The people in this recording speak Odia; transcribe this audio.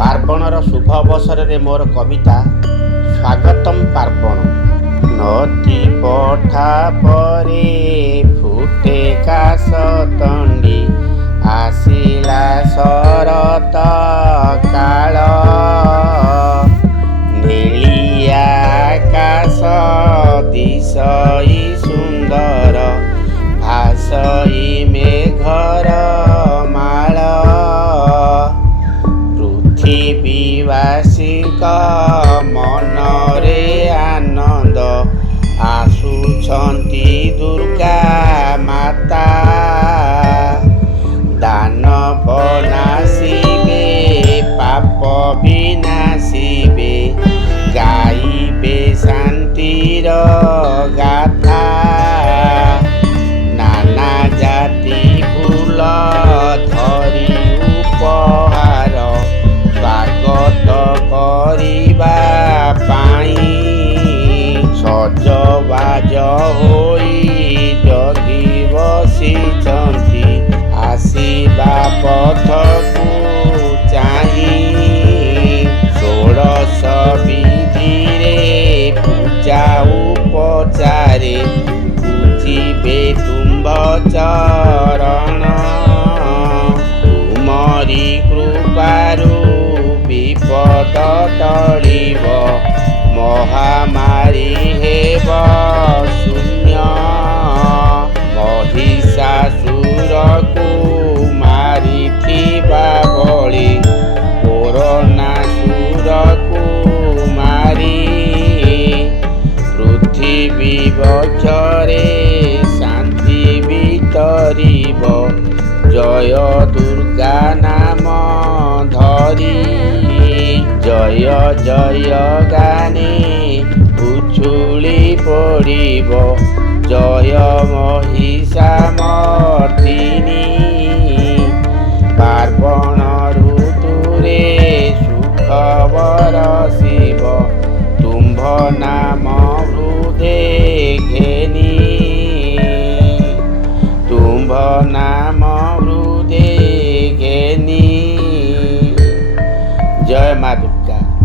ପାର୍ବଣର ଶୁଭ ଅବସରରେ ମୋର କବିତା ସ୍ୱାଗତମ୍ ପାର୍ବଣ। ନଦୀ ପଠା ପରେ ଫୁଟେ କାଶତଣ୍ଡି, ଆସିଲା ଶରତ କାଳ। ନେଳିଆ ଆକାଶ ଦିଶଇ ସୁନ୍ଦର, ଭାସଇ ମେଘର ମାଳ। ପୃଥିବୀବାସୀଙ୍କ ମନରେ ଆନନ୍ଦ, ଆସୁଛନ୍ତି ଦୁର୍ଗା ମାତା। ଦାନବ ନାଶିବେ, ପାପ ବିନାଶିବେ, ଗାଇବେ ଶାନ୍ତିର ଗାଥା। ନାନା ଜାତି ଫୁଲ ଧରି ଉପହାର, ସ୍ୱାଗତ କରିବା ପାଇଁ। ସଜବାଜ ହୋଇ ଜଗି ବସିଛନ୍ତି, ଆସିବା ପଥକୁ ଚାହିଁ। ଷୋଡ଼ଶ ବିଧିରେ ପୂଜା ଉପଚାରେ, ପୂଜିବେ ତୁମ୍ଭ ଚରଣ। ତୁମରି କୃପାରୁ ବିପଦ ଟଳିବ, ମହାମାରୀ ହେବ ଶୂନ୍ୟ। ମହିଷାସୁରକୁ ମାରିଥିବା ଭଳି, କୋରୋନା ସୁରକୁ ମାରି। ପୃଥିବୀ ବକ୍ଷରେ ଶାନ୍ତି ବିତରିବ, ଜୟ ଦୁର୍ଗା ନାମ ଧରି। ଜୟ ଜୟ ଗାନେ ଉଛୁଳି ପଡ଼ିବ, ଜୟ ମହିଷା ମର୍ଦିନୀ। ପାର୍ବଣ ଋତୁରେ ସୁଖ ବରଷିବ, ତୁମ୍ଭ ନାମ ହୃଦେ ଘେନି। ତୁମ୍ଭ